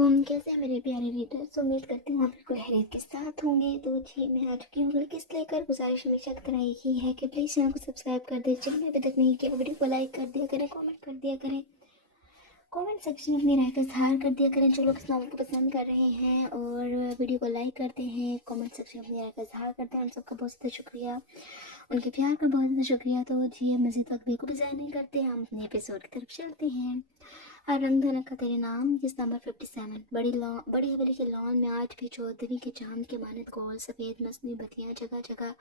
कैसे हैं मेरे प्यारे रीडर्स। उम्मीद करती हूँ आप बिल्कुल खैरियत के साथ होंगे। तो जी मैं आ चुकी हूँ किस्त लेकर। गुजारिश हमेशा की तरह यही है कि प्लीज़ चैनल को सब्सक्राइब कर दीजिए, जिन्होंने अभी तक नहीं किया वीडियो को लाइक कर दिया करें, कमेंट कर दिया करें, कमेंट सेक्शन में अपनी राय का इजहार कर दिया करें। जो लोग इस नॉवल को पसंद कर रहे हैं और वीडियो को लाइक करते हैं, कमेंट सेक्शन में अपनी राय का इजहार करते हैं, उन सबका बहुत ज़्यादा शुक्रिया, उनके प्यार का बहुत ज़्यादा शुक्रिया। तो जी हम मज़ीद वक्त बिल्कुल भी ज़ाया नहीं करते, हम अपने एपिसोड की तरफ चलते हैं। हर रंग धनक का तेरे नाम, जिस नंबर 57। बड़ी हवेली के लॉन में आज भी चौदहवीं के चांद के मानद गोल सफ़ेद मसनू बत्तियां जगह जगह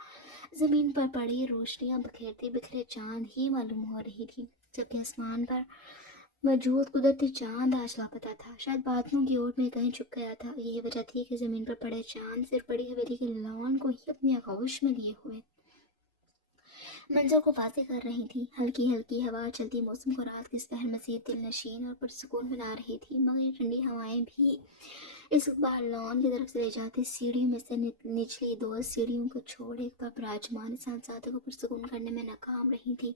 ज़मीन पर पड़ी रोशनियां बिखेरती बिखरे चांद ही मालूम हो रही थी, जबकि आसमान पर मौजूद कुदरती चांद आज लापता था। शायद बादलों की ओर में कहीं छुप गया था। यही वजह थी कि ज़मीन पर पड़े चांद सिर्फ बड़ी हवेली के लॉन को ही अपनी आगोश में लिए हुए मंजर को वाज़ेह कर रही थी। हल्की हल्की हवा चलती मौसम को रात की सहर मज़ीद दिलनशीन और पुरसुकून बना रही थी, मगर ये ठंडी हवाएं भी इस बार लॉन की तरफ से ले जाती सीढ़ियों में से निचली दो सीढ़ियों को छोड़ एक पर विराजमान सांसाते को पुरसुकून करने में नाकाम रही थी।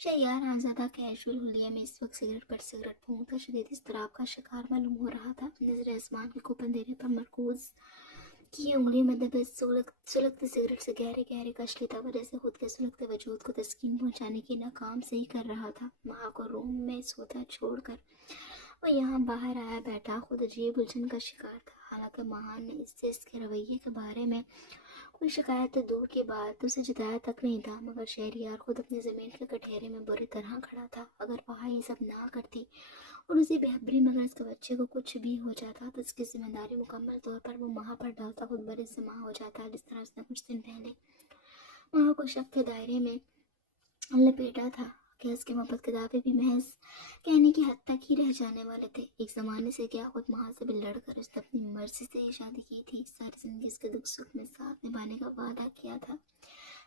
शहयार आज़ादा कैजुअल हुलिये में इस वक्त सिगरेट पर सिगरेट फूंकता शदीद इज़्तिराब का शिकार मालूम हो रहा था। नजर आसमान के खूब अंधेरे पर मरकूज की उंगली में दबे सुलगते सिगरेट से गहरे गहरे कश लेता हुआ जैसे खुद के सुलगते वजूद को तस्कीन पहुंचाने की नाकाम सही कर रहा था। माँ को रूम में सोता छोड़कर वो यहाँ बाहर आया बैठा खुद अजीब उलझन का शिकार था। हालांकि माँ ने इससे इसके रवैये के बारे में कोई शिकायत तो दूर की बात उसे जताया तक नहीं था, मगर शहरियार खुद अपनी ज़मीन के कटहरे में बुरी तरह खड़ा था। अगर वहाँ ये सब ना करती और उसी बेहबरी मगर इसके बच्चे को कुछ भी हो जाता तो इसकी जिम्मेदारी मुकम्मल तौर पर वो माँ पर डालता, खुद बड़े से माँ हो जाता, जिस तरह उसने कुछ दिन पहले माँ को शक के दायरे में लपेटा था। कि उसके मोहब्बत के दावे भी महज कहने की हद तक ही रह जाने वाले थे। एक ज़माने से क्या खुद माँ से भी लड़कर उसने अपनी मर्जी से ये शादी की थी। सारी जिंदगी उसके दुख सुख में साथ निभाने का वादा किया था।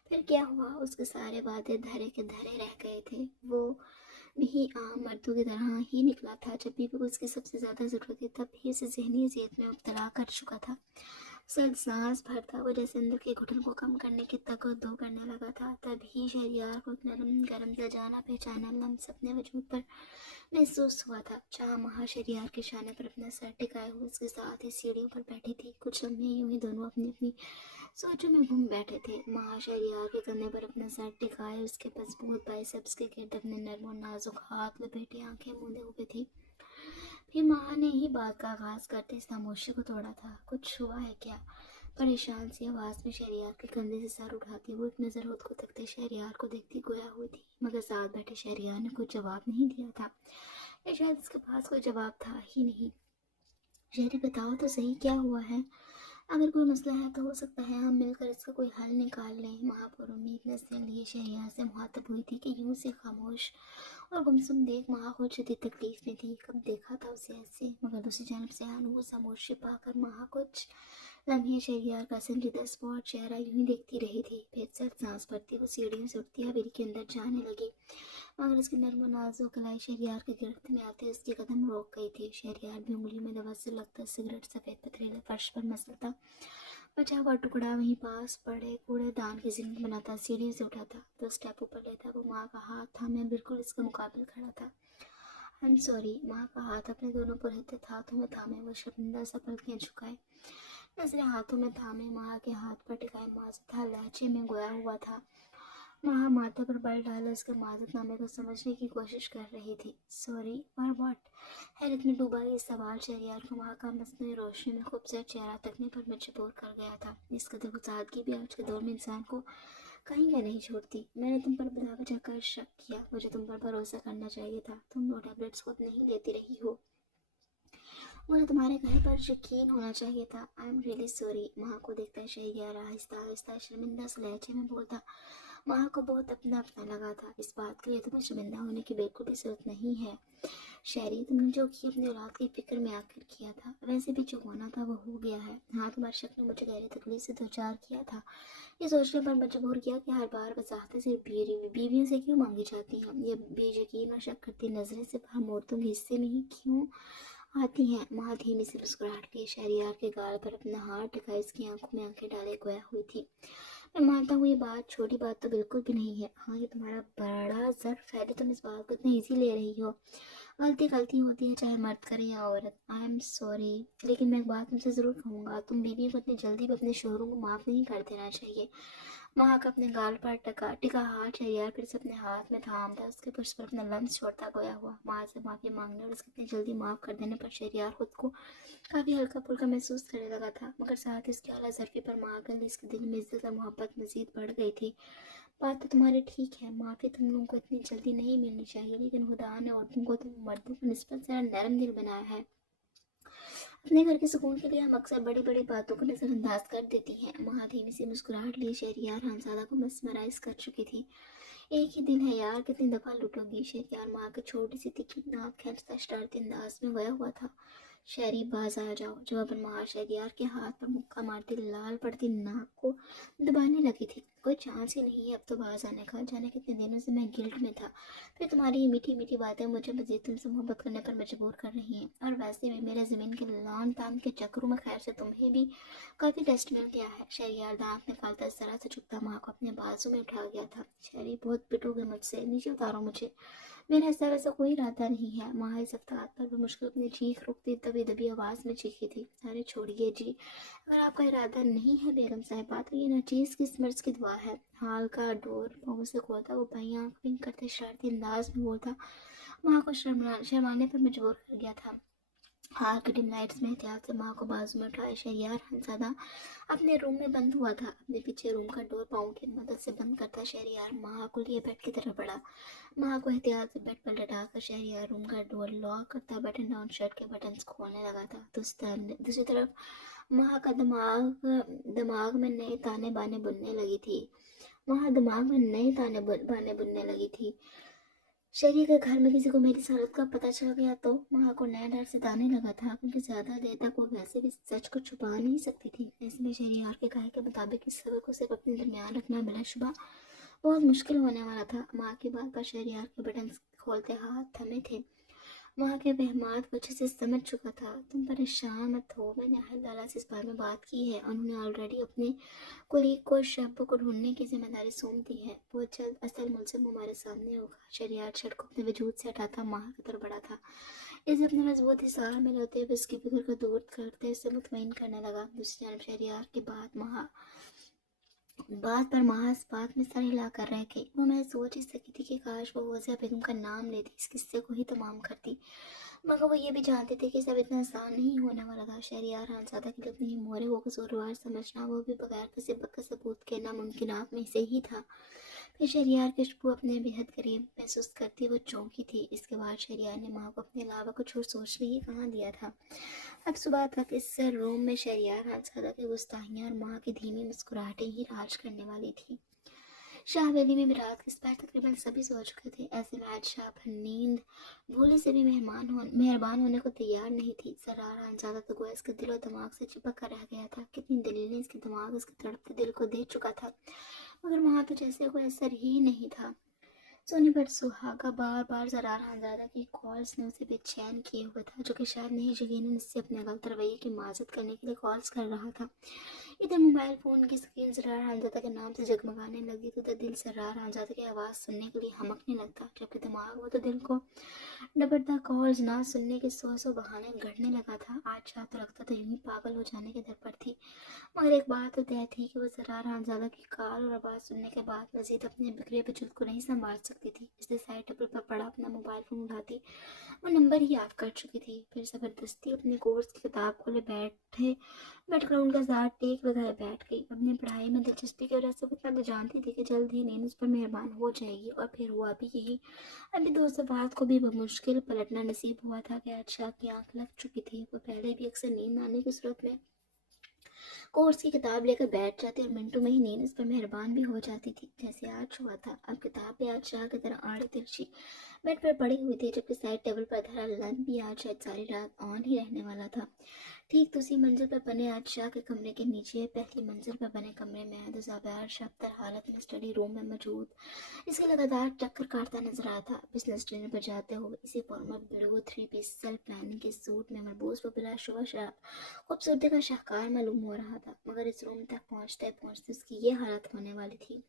फिर क्या हुआ, उसके सारे वादे धरे के धरे रह गए थे। वो भी आम मर्दों की तरह ही निकला था। जब भी उसकी सबसे ज़्यादा ज़रूरत थी तब भी उसे जहनी अजियत में मुब्तला कर चुका था। सर्द सांस भरता वो जैसे अंदर के घुटन को कम करने की तक दो करने लगा था। तभी शहरियार को एक नरम गरम सा जाना पहचाना लम्स अपने वजूद पर महसूस हुआ था। चाह महा शहरियार के शाने पर अपना सर टिकाए हुए उसके साथ ही सीढ़ियों पर बैठी थी। कुछ लम्हे यूं ही दोनों अपनी अपनी सोचों में घूम बैठे थे। महा शहरियार के कंधे पर अपना सर टिकाए उसके मजबूत बाइसेप्स के गिर्द अपने नर्म और नाजुक हाथ लपेटे आंखें मूंदे हुए थी। फिर महा ने ही बात का आगाज करते इस खामोशी को तोड़ा था। कुछ हुआ है क्या? परेशान सी आवाज में शहरियार के कंधे से सर उठाती वो एक नजर खुद को तकते शहरियार को देखती गोया हुई थी, मगर साथ बैठे शहरियार ने कुछ जवाब नहीं दिया था, या शायद उसके पास कोई जवाब था ही नहीं। शहरी बताओ तो सही, क्या हुआ है? अगर कोई मसला है तो हो सकता है हम मिलकर इसका कोई हल निकाल लें। महापुर उम्मीद नजरें लिए शहरियार से मुखातब हुई थी कि यूं से खामोश और गुमसुम देख महा खुद शदीद तकलीफ में थी। कब देखा था उसे ऐसे? मगर दूसरी जानब से अनूर खामोशी पाकर महा कुछ लम्हे शहरियार का संजीदा स्पॉट चेहरा यूं ही देखती रही थी। फिर सर्द सांस भरती वो सीढ़ियों से उठती हवेली के अंदर जाने लगी, मगर उसकी नर्म नाजुक कलाई शहरियार के गिरफ्त में आते उसके कदम रोक गई थी। शहरियार भी उंगली में दवा से लगता सिगरेट सफेद पथरीले फर्श पर मसलता, बचा हुआ टुकड़ा वहीं पास पड़े कूड़ेदान की जिंदगी बनाता सीढ़ी से उठा था, तो स्टेप ऊपर लेता वो माँ का हाथ था मैं बिल्कुल इसके मुकाबले खड़ा था। I am sorry. माँ का हाथ अपने दोनों पुरहित हाथों में थामे वो शर्मिंदा सा पलकें झुकाए नजरें हाथों में थामे माँ के हाथ पर टिकाए माजूद था लहजे में गोया हुआ था। माँ माथे पर बल डाले उसके माजतनामे को समझने की कोशिश कर रही थी। Sorry for what? हैरत में डूबा ये सवाल शहरियार को माँ का मसनूई रोशनी में खूबसूरत चेहरा तकने पर मजबूर कर गया था। इस कदर गुस्सादगी भी आज के दौर में इंसान को कहीं का नहीं छोड़ती। मैंने तुम पर बिला वजह कर शक किया, मुझे तुम पर भरोसा करना चाहिए था। तुम नो टैबलेट्स खुद नहीं लेती रही हो, मुझे तुम्हारे घर पर यकीन होना चाहिए था। I am really sorry. माँ को देखता है शहरियार आहिस्ता आहिस्ता शर्मिंदा से लहजे में बोलता। माँ को बहुत अपना अपना लगा था। इस बात के लिए तुम्हें शर्मिंदा होने की बिल्कुल भी जरूरत नहीं है शहरी, तुमने जो किया अपनी औलाद की फिक्र में आकर किया था। वैसे भी जो होना था वो हो गया है। हाँ, तुम्हारे शक ने मुझे गहरी तकलीफ से दो चार किया था, ये सोचने पर मजबूर किया कि हर बार वजाहतें सिर्फ बीवियों से क्यों मांगी जाती हैं। ये बेयकीन और शक करती नजरें सिर्फ हम औरतों के हिस्से में ही क्यों आती हैं। माँ धीमी सी मुस्कुराहट के शहरियार के गाल पर अपना हाथ टिकाए उसकी आंखों में आंखें डाले गोया हुई थी। मैं मानता हूँ ये बात छोटी बात तो बिल्कुल भी नहीं है। हाँ, ये तुम्हारा बड़ा ज़र्फ है, तुम इस बात को इतनी ईज़ी ले रही हो। गलती गलती होती है, चाहे मर्द करे या औरत। आई एम सॉरी, लेकिन मैं एक बात तुमसे ज़रूर कहूँगा, तुम बीवी को इतनी जल्दी भी अपने शोहरों को माफ़ नहीं कर देना चाहिए। वहाँ का अपने गाल पर टिका टिका हाथ शरियार फिर से अपने हाथ में थामता, उसके पुष्प पर अपना लम्स छोड़ता खोया हुआ माँ से माफ़ी मांगने और उसके इतनी जल्दी माफ़ कर देने पर शरियार खुद को काफ़ी हल्का फुल्का महसूस करने लगा था, मगर साथ ही उसके आला ज़रफ़ी पर माँ के लिए इसके दिल में इज्जत और मोहब्बत मज़ीद बढ़ गई थी। बात तो तुम्हारी ठीक है, माफ़ी तुम लोगों को इतनी जल्दी नहीं मिलनी चाहिए, लेकिन खुदा ने औरतों को तुम मर्दों को निस्बत ज़रा नरम दिल बनाया है। अपने घर के सुकून के लिए हम अक्सर बड़ी बड़ी बातों को नज़रअंदाज कर देती हैं। वहाँ धीमी सी मुस्कुराहट लिए शहरियार खानज़ादा को मस्मराइज कर चुकी थी। एक ही दिन है यार, कितनी दफ़ा लुटोगी। शहरियार माँ की छोटी सी तिखी नाक खींचता शरारती अंदाज में गया हुआ था। शहरी बाज आ जाओ, जवाबन माँ शहरियार के हाथ पर मुक्का मारती लाल पड़ती नाक को दबाने लगी थी। कोई चांस ही नहीं है अब तो बाज आने का, जाने कितने दिनों से मैं गिल्ट में था। फिर तुम्हारी ये मीठी मीठी बातें मुझे मज़ीद तुमसे मोहब्बत करने पर मजबूर कर रही हैं। और वैसे भी मेरे ज़मीन के लॉन तान के चक्करों में खैर से तुम्हें भी काफ़ी टेस्ट मिल गया है। शहरियार दांत निकालता इस तरह से झुकता माँ को अपने बाजू में उठा गया था। शहरी, बहुत पिटोगे मुझसे, नीचे उतारो मुझे, मेरा ऐसा वैसा कोई इरादा नहीं है। माँ इस हफ्ता पर भी मुश्किल अपनी चीख रुकती दबी दबी आवाज़ में चीखी थी। अरे छोड़िए जी, अगर आपका इरादा नहीं है बेगम साहिबा तो ये नाचीज़ किस मर्ज की दुआ है। हाल का डोर पाँव से खोलता वो भाई आँख पिंक करते शरारती अंदाज में बोलता। माँ को शर्माने पर मजबूर कर गया था। हाल की डिम लाइट्स में एहतियात से माँ को बाजू में उठाए शहरियार हंसादा अपने रूम में बंद हुआ था। अपने पीछे रूम का डोर पाँव की मदद से बंद करता शहरियार माँ को लिए बेड की तरफ बढ़ा। माँ को एहतियात से बेड पर लटाकर शहरियार रूम का डोर लॉक करता बटन डाउन शर्ट के बटन्स खोलने लगा था। दूसरी तरफ माँ का दिमाग में नए ताने बाने बुनने लगी थी। बाने बुनने लगी थी। शहरी के घर में किसी को मेरी हालत का पता चल गया तो माँ को नया डर सताने लगा था, क्योंकि ज़्यादा देर तक वो वैसे भी सच को छुपा नहीं सकती थी। ऐसे में शहरियार के कहे के मुताबिक इस सबर को सिर्फ अपने दरमियान रखना बिलाशुबा बहुत मुश्किल होने वाला था। माँ की बात पर शहरियार के बटन खोलते हाथ थमे थे। वहाँ के बहमाद को अच्छे से समझ चुका था। तुम परेशान मत हो, मैंने अहल लाला से इस बारे में बात की है। उन्होंने ऑलरेडी अपने कुलीग को शब को ढूंढने की जिम्मेदारी सौंप दी है। बहुत जल्द असल मुलजिम हमारे सामने होगा। शरियार शर्ट को अपने वजूद से हटाता माँ की तरफ बढ़ा था। इसे अपने मजबूत हिसार में लेते हुए उसकी फिक्र को दूर करते उसे मुतमईन करने लगा। दूसरी जानब शहरियार के बात पर माँ इस बात में सर हिला कर रह गई। वो मैं सोच ही सकी थी कि काश वो वज़ीर बेगम का नाम लेती, इस किस्से को ही तमाम करती, मगर वो ये भी जानते थे कि सब इतना आसान नहीं होने वाला था। शहरियार खानज़ादा के लिए अपनी मोरे को कसूरवार समझना, वो भी बगैर किसी सबूत के नामुमकिनात में से ही था। फिर शहरियार की खुशबू अपने बेहद करीब महसूस करती वो चौंकी थी। इसके बाद शहरियार ने माँ को अपने अलावा कुछ और सोचने ही कहाँ दिया था। अब सुबह तक इस रूम में शहरियार खानज़ादा की गुस्ताखियाँ और माँ की धीमी मुस्कुराहटें ही राज करने वाली थी। शाह हवेली में भी रात के इस बार तकरीबन सभी सो चुके थे। ऐसे में आज शाह पर नींद भोले से भी मेहरबान होने को तैयार नहीं थी। सरार खानज़ादा तो गोया इसके दिल और दिमाग से चिपक कर रह गया था। कितनी दलीलें इसके दिमाग इसके तड़पते दिल को दे चुका था, मगर वहाँ तो जैसे कोई असर ही नहीं था। सोनी पर सुहागा बार बार जरार खानज़ादा की कॉल्स ने उसे बेचैन किए हुए था, जो कि शायद नहीं यकीनन इससे अपने गलत रवैये की माजत करने के लिए कॉल्स कर रहा था। इधर मोबाइल फ़ोन की स्क्रीन जरार खानज़ादा के नाम से जगमगाने लगी तो उधर दिल जरार खानज़ादा की आवाज़ सुनने के लिए हमकने लगता, जबकि दिमाग वो तो दिल को डबरदा कॉल्स ना सुनने के सौ बहाने गढ़ने लगा था। आज रात तो लगता था यूं ही पागल हो जाने के दर पर थी। मगर एक बात तो तय थी कि वो जरार खानज़ादा की कॉल और आवाज़ सुनने के बाद मज़ीद अपने बिखरे वजूद को नहीं संभाल सकती थी। इसलिए साइड टेबल पर पड़ा अपना मोबाइल फ़ोन उठाती वो नंबर ही याद कर चुकी थी। फिर ज़बरदस्ती अपने कोर्स की किताब खोले बैठकर उनका ज़्यादा टेक लगाए बैठ गई। अपनी पढ़ाई में दिलचस्पी की वजह से वो इतना तो जानती थी कि जल्द ही नींद उस पर मेहरबान हो जाएगी, और फिर हुआ भी यही। अभी दोस्तों बात को भी बमुश्किल पलटना नसीब हुआ था कि आज शाह की आँख लग चुकी थी। वो पहले भी अक्सर नींद आने की सूरत में कोर्स की किताब लेकर बैठ जाती और मिनटों में ही नींद उस पर मेहरबान भी हो जाती थी, जैसे आज हुआ था। अब किताब भी आज शाह की तरह आड़ी तिरछी बेड पर पड़ी हुई थी, जबकि साइड टेबल पर धरा लैंप भी आज शायद सारी रात ऑन ही रहने वाला था। ठीक दूसरी मंजिल पर बने आज शाह के कमरे के नीचे पहली मंजिल पर बने कमरे में तो ज़ाबियार शब्तर हालत में स्टडी रूम में मौजूद इसके लगातार चक्कर काटता नजर आया था। बिजनेस डिनर पर जाते हुए इसी formal blue 3 piece self planning के सूट में मलबूस वो बिलाशुबा खूबसूरती का शाहकार मालूम हो रहा था, मगर इस रूम तक पहुंचते पहुंचते उसकी ये हालत होने वाली थी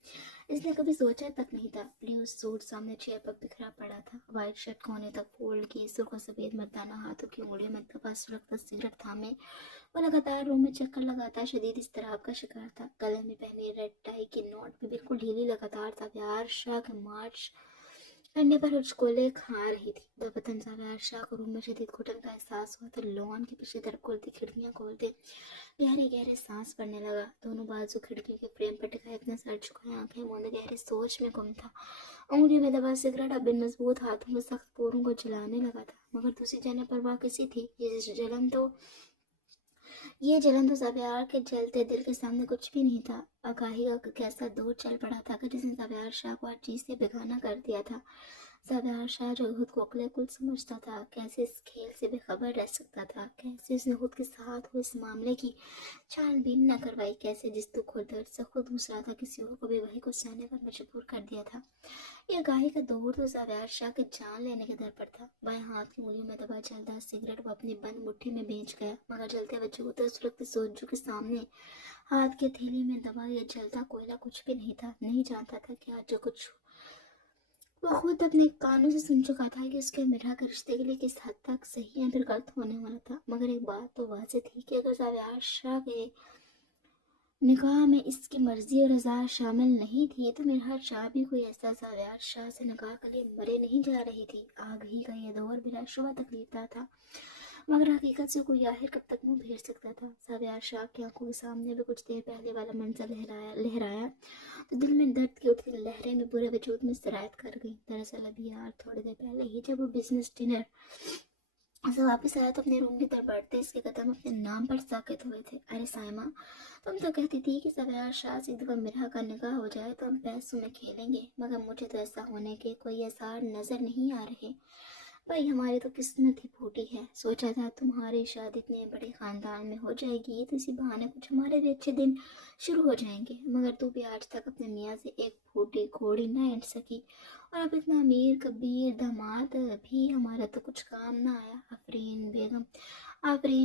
इसने कभी सोचा तक नहीं था। ब्लू सूट सामने चेयर पर बिखरा पड़ा था, वाइट शर्ट कोने तक फोल्ड की, सुर्ख सफेद मर्दाना हाथों की उंगलियों में दबा सुलगता सिगरेट थामे वो लगातार रूम में चक्कर लगाता शदीद इज़्तिराब का शिकार था। गले में पहनी रेड टाई की नोट भी बिल्कुल ढीली लगातार ज़ाबियार शाह के मार्च करने पर हुचकोले खा रही थी। दबतन ज़ाबियार शाह को रूम में शदीद घुटन का एहसास हुआ तो लॉन की पिछली तरफ खुलती खिड़कियां खोलते गहरे गहरे सांस पड़ने लगा। दोनों बाजू खिड़की के फ्रेम पर टिका अपना सर झुकाए आंखें मूंदे गहरी सोच में गुम था। उंगलियों में दबा सिगरेट अब इन मजबूत हाथों में सख्त पोरों को जलाने लगा था, मगर दूसरी जाने परवाह किसी थी। ये जलन तो ज़ाबियार के जलते दिल के सामने कुछ भी नहीं था। आगाही का कैसा दौर चल पड़ा था कि जिसने ज़ाबियार शाह को हर चीज़ से बेगाना कर दिया था। ज़ाबियार शाह जो खुद को अक्ल समझता था, कैसे इस खेल से बेखबर रह सकता था, कैसे उसने खुद के साथ हुए इस मामले की छानबीन न करवाई, कैसे जिस दुख और दर्द से खुद दूसरा था किसी और को भी वही को सहने पर मजबूर कर दिया था। ये आगाही का दौर तो ज़ाबियार शाह के जान लेने के दर पर था। बाएं हाथ की उंगलियों में दबा चलता सिगरेट वो अपनी बंद मुट्ठी में बेच गया, मगर जलते बच्चों को सुलगती सोचू के सामने हाथ के थैली में दबा ये जलता कोयला कुछ भी नहीं था। नहीं जानता था कि आज जो कुछ वो खुद अपने कानों से सुन चुका था कि उसके मिठा के रिश्ते के लिए किस हद तक सही या फिर गलत होने वाला था। मगर एक बात तो वाज़ेह थी कि अगर ज़ाबियार शाह के निकाह में इसकी मर्जी और रज़ा शामिल नहीं थी तो मेरा शाह भी कोई ऐसा ज़ाबियार शाह से निकाह के लिए मरे नहीं जा रही थी। आग ही का ये दौर बिलाशुबा तकलीफदा था, मगर हकीकत से कोई आखिर कब तक मुंह फेर सकता था। ज़ाबियार शाह की आंखों के सामने भी कुछ देर पहले वाला मंजर लहराया तो दिल में दर्द की उठती लहरें भी पूरे वजूद में सरायत कर गई। दरअसल अभी यार थोड़ी देर पहले ही जब वो बिजनेस डिनर से वापस आया तो अपने रूम की तरफ बढ़ते इसके कदम अपने नाम पर साकित हुए थे। अरे साइमा, तुम तो कहती थी कि ज़ाबियार शाह से एक दफ़ा मिरा का निकाह हो जाए तो हम पैसों में खेलेंगे, मगर मुझे तो ऐसा होने के कोई आसार नज़र नहीं आ रहे। भाई हमारी तो किस्मत ही फूटी है। सोचा था तुम्हारी शादी इतने बड़े खानदान में हो जाएगी तो इसी बहाने कुछ हमारे भी अच्छे दिन शुरू हो जाएंगे, मगर तू भी आज तक अपने मियाँ से एक फूटी घोड़ी ना ऐंठ सकी, और अब इतना अमीर कबीर दामाद भी हमारा तो कुछ काम ना आया। आफरीन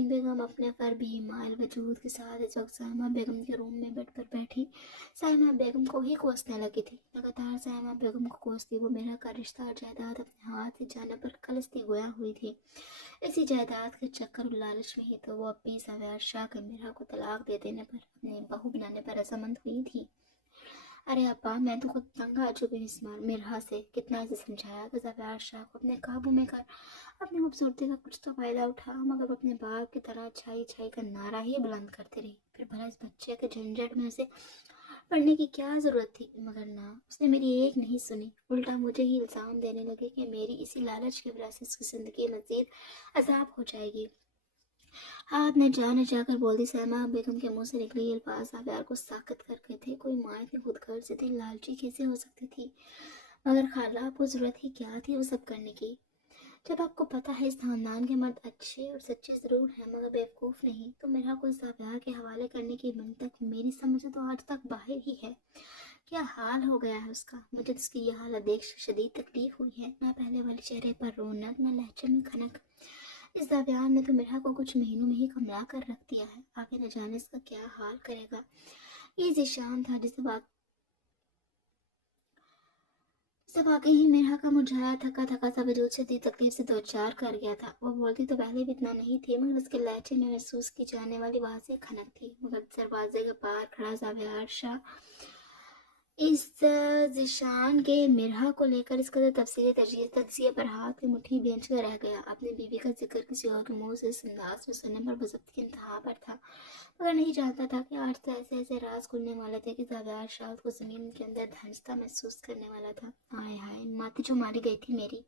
बेगम अपने पर भी माल वजूद के साथ इस वक्त साइमा बेगम के रूम में बेड पर बैठी साइमा बेगम को ही कोसने लगी थी। लगातार साइमा बेगम को कोसती वो मेरा का रिश्ता और जायदाद अपने हाथ से जाने पर कलस्ती गोया हुई थी। इसी जायदाद के चक्कर और लालच में ही तो वो अब भी ज़ाबियार शाह के मेरा को तलाक दे देने पर अपनी बहू बनाने पर रजामंद हुई थी। अरे अब्बा, मैं तो खुद तंग आ चुकी हूँ इस मिरहा से। कितना इसे समझाया कि ज़ाबियार शाह को अपने काबू में कर अपनी खूबसूरती का कुछ तो फायदा उठा, मगर अपने बाप की तरह छाई छाई का नारा ही बुलंद करती रही। फिर भला इस बच्चे के झंझट में उसे पढ़ने की क्या ज़रूरत थी, मगर ना, उसने मेरी एक नहीं सुनी। उल्टा मुझे ही इल्ज़ाम देने लगे कि मेरी इसी लालच की वजह से उसकी ज़िंदगी मज़ीद अजाब हो जाएगी। हाथ ने जाकर बोल दी। सैमा बेगम के मुंह से निकले ये अल्फाज ज़ाबियार को साकित कर गए थे। कोई माँ इतनी खुदगर्ज से इतनी लालची कैसे हो सकती थी, मगर खाला आपको ज़रूरत ही क्या थी वो सब करने की, जब आपको पता है इस खानदान के मर्द अच्छे और सच्चे ज़रूर हैं मगर बेवकूफ़ नहीं। तो मेरा कोई ज़ाबियार के हवाले करने की मंतक मेरी समझ से तो आज तक बाहर ही है। क्या हाल हो गया है उसका, मुझे तो उसकी यह हालत देख शदीद तकलीफ़ हुई है। ना पहले वाले चेहरे पर रौनक, ना लहजे में खनक। इस ज़ाबियार ने तो मेरा को कुछ महीनों में ही कमला कर रख दिया है। आगे न जाने इसका क्या हाल करेगा। ये ज़ीशान था जिसे वाकई ही मेरा का मुरझाया थका थका सा वजूद शदीद तकलीफ से दो चार कर गया था। वो बोलती तो पहले भी इतना नहीं थी, मगर उसके लहजे में महसूस की जाने वाली वाज़ेह खनक थी। मगर दरवाजे के पार खड़ा ज़ाबियार शाह इस ज़ीशान के मिरहा को लेकर इस कदर तफसीली तजिए पर हाथ की मुट्ठी बेंच कर रह गया। अपनी बीवी का जिक्र किसी और के मुंह से इस अंदाज में सुनने पर बज़ब्ती की इंतहा पर था, मगर नहीं जानता था कि आज तो ऐसे ऐसे राज खुलने वाले थे कि ज़ाबियार शाह को ज़मीन के अंदर धंसता महसूस करने वाला था। हाय हाय, माती जो मारी गई थी मेरी।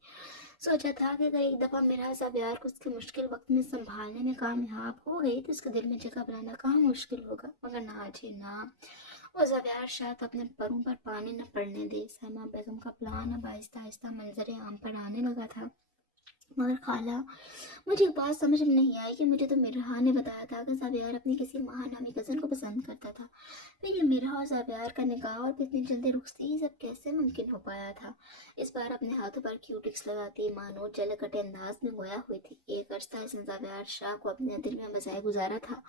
सोचा था कि अगर एक दफ़ा मेरा ज़ाबियार को उसके मुश्किल वक्त में संभालने में कामयाब हो गई तो उसके दिल में जगह बनाना कहाँ मुश्किल होगा, मगर ना जी ना, और ज़ाबियार शाह तो अपने परों पर पानी न पड़ने दे। सैमा बेगम का प्लान अब आहिस्ता आहिस्ता मंजर आम पर आने लगा था। मगर खाला, मुझे एक बात समझ में नहीं आई कि मुझे तो मिरहा ने बताया था कि ज़ाबियार अपनी किसी महानामी कज़न को पसंद करता था। फिर ये मिरहा और ज़ाबियार का निकाह और फिर इतनी जल्दी रुखसती, ये सब कैसे मुमकिन हो पाया था। इस बार अपने हाथों पर क्यूटिक्स लगाती मानो जलकटे अंदाज में गोया हुई थी। एक अर्सा इसने ज़ाबियार शाह को अपने दिल में बसाए गुजारा था,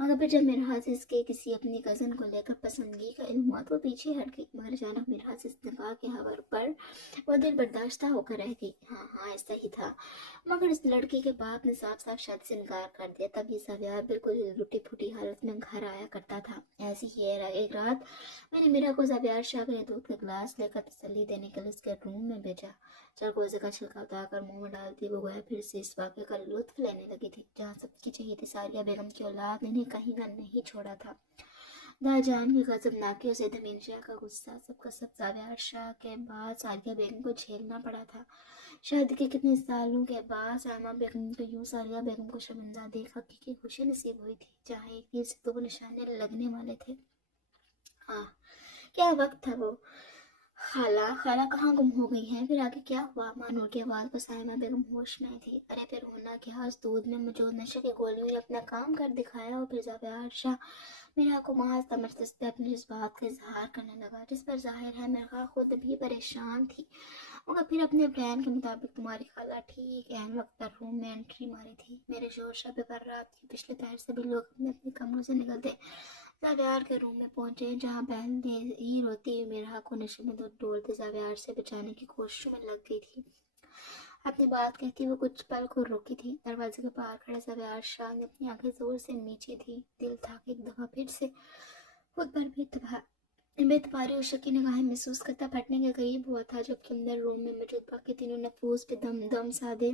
मगर फिर जब मिरहा से इसके किसी अपनी कज़न को लेकर पसंदगी का इल्म हुआ तो वो पीछे हट गई। मगर अचानक मिरहा से इस निकाह के हवर पर वो दिल बर्दाश्त होकर रह गई। हाँ हाँ, ऐसा ही था। मगर इस लड़की के बाप ने साफ साफ शादी से इनकार कर दिया। तब ये ज़ाबियार बिल्कुल लुटी फुटी हालत में घर आया करता था। ऐसी ही एक रात मैंने मीरा को ज़ाबियार शाह के लिए दूध का गिलास लेकर तसल्ली देने के लिए उसके रूम में भेजा। चरगोज़े का छिलका उतारकर मुंह में डालती वो गोया फिर से इस वाक़े का लुत्फ लेने लगी थी, जहाँ सबकी चाहिए थी सारिया बेगम की औलाद ने इन्हें कहीं का नहीं छोड़ा था। दाजान की गज़बनाकी और ज़मीन शाह का गुस्सा सबका सब ज़ाबियार शाह के बाद सारिया बेगम को झेलना पड़ा था। शादी के कितने सालों के बाद सैमा बेगम को यूं सारिया बेगम को शर्मिंदा देख हकीकी खुशी नसीब हुई थी, जहाँ एक तीर से दो निशाने लगने वाले थे। हाँ, क्या वक्त था वो। खाला खाला कहाँ गुम हो गई हैं? फिर आगे क्या हुआ? मानूर की आवाज़ पर साइमा बेगम होश में आई थी। अरे फिर होना क्या, उस दूध में मौजूद नशे की गोलियों ने अपना काम कर दिखाया। और फिर ज़ाबियार शाह मीरा को महज तमस्तस पे अपने जज्बात का इजहार करने लगा, जिस पर जाहिर है मीरा खुद भी परेशान थी। मगर फिर अपने प्लान के मुताबिक तुम्हारी खाला ठीक ऐन वक्त पर रूम में एंट्री मारी थी। मेरे शोर शब्बे पर रात के पिछले पहर से भी लोग अपने अपने कमरों से निकलते ज़ाबियार के रूम में पहुंचे, जहाँ बहन ही रोती हुई मीरा को नशे में डोलते ज़ाबियार से बचाने की कोशिशों में लग गई थी। अपनी बात कहती वो कुछ पल को रुकी थी। दरवाजे के पार खड़े ज़ाबियार शाह ने अपनी आंखें जोर से नीची थी। दिल था कि एक दफा फिर से खुद पर बेतबारी और शकी निगाहें महसूस करता फटने के करीब हुआ था, जबकि अंदर रूम में मौजूद बाकी तीनों नफूस पे दम दम साधे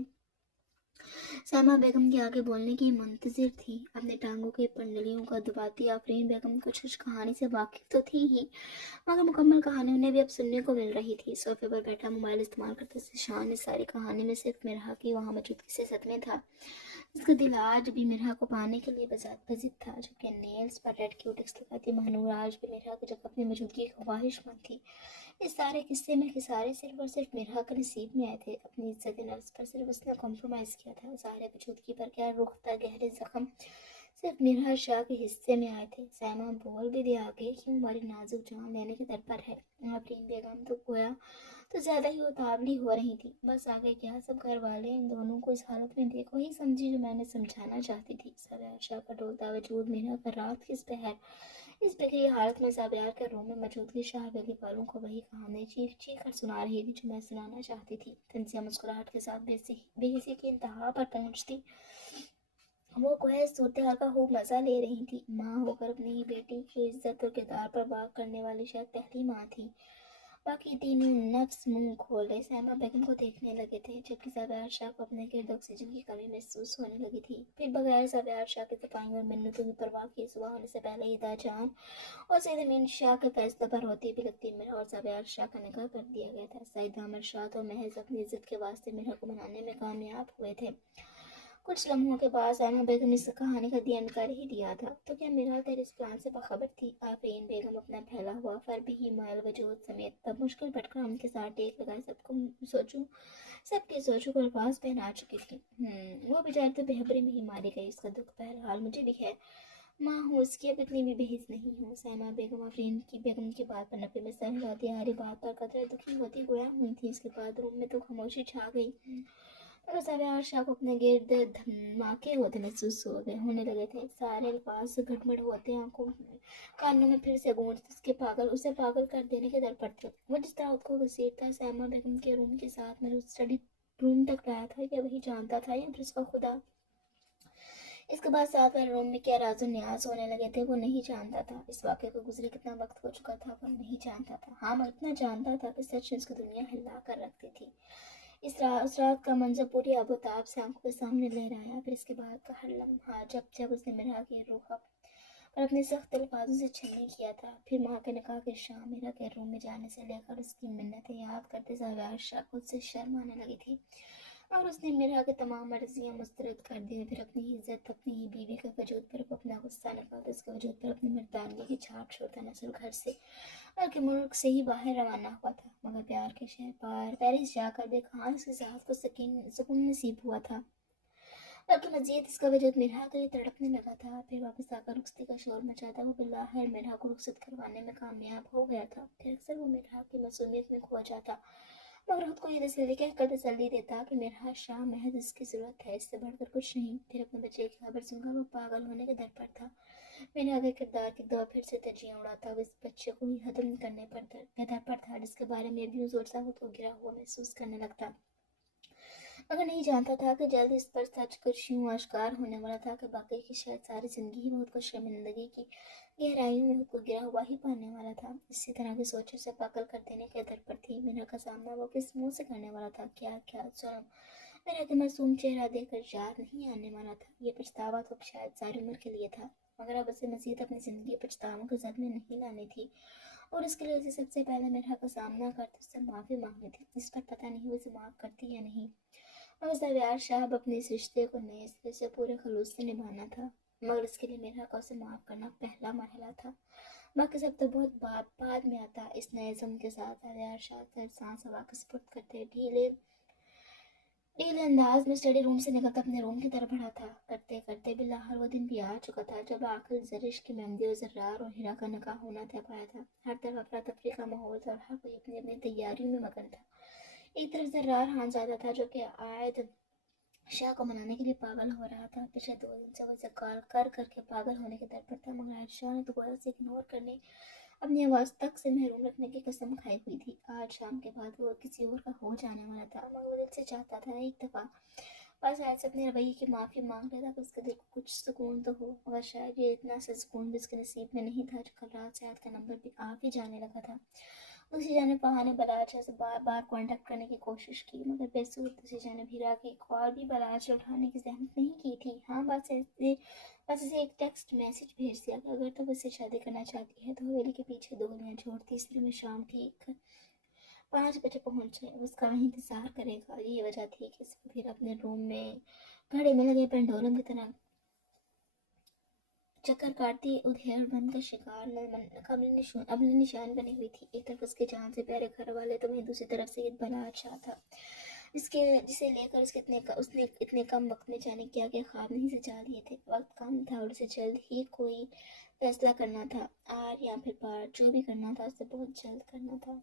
सैमा बेगम के आगे बोलने की मुंतजिर थी। अपने टांगों के पंडलियों का दबाती आफरीन बेगम कुछ कहानी से वाकिफ तो थी ही, मगर मुकम्मल कहानी उन्हें भी अब सुनने को मिल रही थी। सोफे पर बैठा मोबाइल इस्तेमाल करते शान ने सारी कहानी में सिर्फ मिरहा की वहाँ मौजूदगी से सदमे था, जिसका दिल आज भी मिरहा को पाने के लिए बजिद था। जबकि नेल्स पर रेड क्यूटिक्स लगाती महानूर आज भी मिरहा की जगह अपनी मौजूदगी की ख्वाहिशमंद थी। इस सारे किस्से में खिसारे सिर्फ और सिर्फ मिरहा के नसीब में आए थे। अपनी इज्जत नफ्स पर सिर्फ उसने कॉम्प्रोमाइज़ किया था। ज़ाहिर वजूदगी पर क्या रुख था, गहरे जख्म सिर्फ मिरहा शाह के हिस्से में आए थे। सैमा बोल भी दिया आगे क्यों हमारी नाजुक जान लेने के दर पर है। आफरीन बेगम तो गोया तो ज़्यादा ही उतावली हो रही थी। बस आगे क्या, सब घर वाले इन दोनों को इस हालत में देख वही समझी जो मैंने समझाना चाहती थी। ज़ाबियार शाह का डोलता वजूद मिरहा का रात किस पहर इस बिगड़ी हालत में ज़ाबियार के रूम में मौजूदगी शाह बेली वालों को वही कहानी चीख चीख कर सुना रही थी जो मैं सुनाना चाहती थी। तंजिया मुस्कुराहट के साथ बेहिसी की इंतहा पर पहुंचती वो कोई सूरत का खूब मज़ा ले रही थी। माँ होकर अपनी ही बेटी की इज्जत और किरदार पर बात करने वाली शायद पहली माँ थी। बाकी तीनों नफ्स मुंह खोले सैमा बेगम को देखने लगे थे, जबकि ज़ाबियार शाह को अपने गिर्द ऑक्सीजन की कमी महसूस होने लगी थी। फिर बगैर ज़ाबियार शाह के सफाई और मिन्नतों की परवाह किए सुबह होने से पहले ही दाजान और सईद अमीन शाह के फैसले पर होती भी लगती मिर्हा और ज़ाबियार शाह का निकाह कर दिया गया था। सईद अहमद शाह तो महज अपनी इज्जत के वास्ते मिर्हा को मनाने में कामयाब हुए थे। कुछ लम्हों के बाद सैमा बेगम ने इस कहानी का दी कर ही दिया था। तो क्या मिराल तेरे इस प्लान से बाखबर थी? आफरीन बेगम अपना फैला हुआ फर भी मायल वजूद समेत तब मुश्किल भटकर उनके साथ टेक लगाए सबकी सोचों को अल्फाज पहना चुकी थी। वो बेचारी तो बेहबरी में ही मारी गई, उसका दुख बहरहाल मुझे भी है। माँ हूँ उसकी, अब इतनी भी बेहिस नहीं हूँ। सैमा बेगम आफरीन की बेगम की बात पर नफे में सर हिलाती हरी बात पर कतरे दुखी होती गोया हुई थी। इसके बाद रूम में तो खामोशी छा गई। मगर ज़ाबियार शाह को अपने गिर्द धमाके होते महसूस होने लगे थे। सारे अल्फाज घटमट होते आंखों कानों में फिर से गूंजते उसे पागल कर देने के दर पर थे। वो जिस तरह उसको घसीटता सैमा बेगम के रूम के साथ में स्टडी रूम तक लाया था, क्या वही जानता था या फिर उसका खुदा। इसके बाद साथ वाले रूम में क्या राजो न्याज होने लगे थे वो नहीं जानता था। इस वाक़े को गुजरे कितना वक्त हो चुका था वो नहीं जानता था। हाँ, मगर इतना जानता था कि सच ने उसकी दुनिया हिला कर रखती थी। उस रात का मंजर पूरी आबोताब से आंखों के सामने ले आया। फिर इसके बाद का हर लम्हा जब उसने मिरहा के रूह पर अपने सख्त अल्फाजों से छलनी किया था। फिर माँ के निकाह के शाम मिरहा के रूम में जाने से लेकर उसकी मिन्नतें याद करते ज़ाबियार शाह खुद से शर्म आने लगी थी। اور اس نے میرا کے تمام مرضیاں مسترد کر دی. پھر اپنی عزت اپنی ہی بیوی کے وجود پر وہ اپنا غصہ نکالتا, اس کے وجود پر اپنی مردانگی کی چھاپ چھوڑتا. نسل گھر سے بلکہ ملک سے ہی باہر روانہ ہوا تھا, مگر پیار کے شہر پار پیرس جا کر دیکھا اس کے ذات کو سکون نصیب ہوا تھا, بلکہ مزید اس کا وجود مرحا کے لیے تڑپنے لگا تھا. پھر واپس آ کر رخصتی کا شور مچا تھا. وہ بالآخر مرحا کو رخصت کروانے میں کامیاب ہو گیا تھا. پھر اکثر وہ مرحا کی معصومیت میں کھو جاتا, مگر خود کو یہ تسلی کہہ کر تسلی دیتا کہ مرحا شاہ محض اس کی ضرورت ہے, اس سے بڑھ کر کچھ نہیں. پھر اپنے بچے کی خبر سن کر وہ پاگل ہونے کے در پر تھا. مرحا کے کردار کی دعا پھر سے تجزیہ اڑاتا. وہ اس بچے کو ہی ختم کرنے پر در پر تھا, جس کے بارے میں ابھی زور سا خود کو گرا ہوا محسوس کرنے لگتا, مگر نہیں جانتا تھا کہ جلد اس پر سچ کچھ یوں آشکار ہونے والا تھا کہ باقی کی شاید ساری زندگی ہی خود کو شرمندگی کی گہرائیوں میں خود کو گرا ہوا ہی پانے والا تھا. اسی طرح کی سوچوں سے پاگل کر دینے کے در پر تھی. میرا کا سامنا وہ کس منہ سے کرنے والا تھا, کیا کیا ظلم میرا کے معصوم چہرہ دیکھ کر یاد نہیں آنے والا تھا. یہ پچھتاوا تو شاید ساری عمر کے لیے تھا, مگر اب اسے مزید اپنی زندگی پچھتاووں کے زد میں نہیں لانی تھی, اور اس کے لیے اسے سب سے پہلے میرا کا سامنا کرتے اس سے معافی مانگنی تھی. اس پر پتہ نہیں وہ اسے معاف کرتی یا نہیں, مگر سرویار شاہ اب اپنے اس رشتے کو نئے سرے سے پورے خلوص سے نبھانا تھا, مگر اس کے لیے میرا کا اسے معاف کرنا پہلا مرحلہ تھا. باقی سب تو بہت بعد میں آتا. اس نئے عزم کے ساتھ سرویار شاہ سر سانس ہوا کے سپرد کرتے ڈھیلے انداز میں اسٹڈی روم سے نکلتا اپنے روم کی طرف بڑھا تھا. کرتے کرتے بالآخر وہ دن بھی آ چکا تھا جب آخر زرش کی مہندی اور زرار اور ہیرا کا نکاح ہونا طے پایا تھا. ہر طرف افراتفری کا ماحول تھا اور ہر کوئی اپنی اپنی تیاریوں میں مگن تھا. ایک طرف زرار خانزادہ تھا جو کہ عائد شاہ کو منانے کے لیے پاگل ہو رہا تھا. پچھلے 2 دن سے وہ اسے کال کر کر کے پاگل ہونے کے در پر تھا, مگر عائد شاہ نے دوبارہ اسے اگنور کرنے اپنی آواز تک سے محروم رکھنے کی قسم کھائی ہوئی تھی. آج شام کے بعد وہ کسی اور کا ہو جانے والا تھا, مگر وہ دل سے چاہتا تھا ایک دفعہ بس عائد سے اپنے رویے کی معافی مانگ لیتا کہ اس کے دل کو کچھ سکون تو ہو. مگر شاید یہ اتنا سا سکون بھی اس کے نصیب میں نہیں تھا, جو کل رات سے عائد کا نمبر بھی آ ہی جانے لگا تھا. دوسری جانب بہا نے بلاچا سے بار بار کانٹیکٹ کرنے کی کوشش کی, مگر بے سود. دوسری جانب ہیرا کی کال بھی بلاچا اٹھانے کی زحمت نہیں کی تھی. ہاں بس اسے ایک ٹیکسٹ میسج بھیج دیا کہ اگر تو اس سے شادی کرنا چاہتی ہے تو حویلی کے پیچھے 2 گلیاں چھوڑ تیسری میں شام کے 5 بجے پہنچ جائے. اس کا وہیں انتظار کرے گا. یہ وجہ تھی کہ اس وقت اپنے روم میں گھڑے میں لگے پینڈولم کی طرح چکر کاٹتی ادھیڑ بند کا شکار ابل نشان بنی ہوئی تھی. ایک طرف اس کے جان سے پیارے گھر والے تو وہیں دوسری طرف سے یہ بلاچا تھا, جسے لے کر اس نے اتنے کم وقت میں جانے کیا کہ خواب نہیں سجا لیے تھے. وقت کم تھا اور اسے جلد ہی کوئی فیصلہ کرنا تھا. آر یا پھر پار جو بھی کرنا تھا اسے بہت جلد کرنا تھا.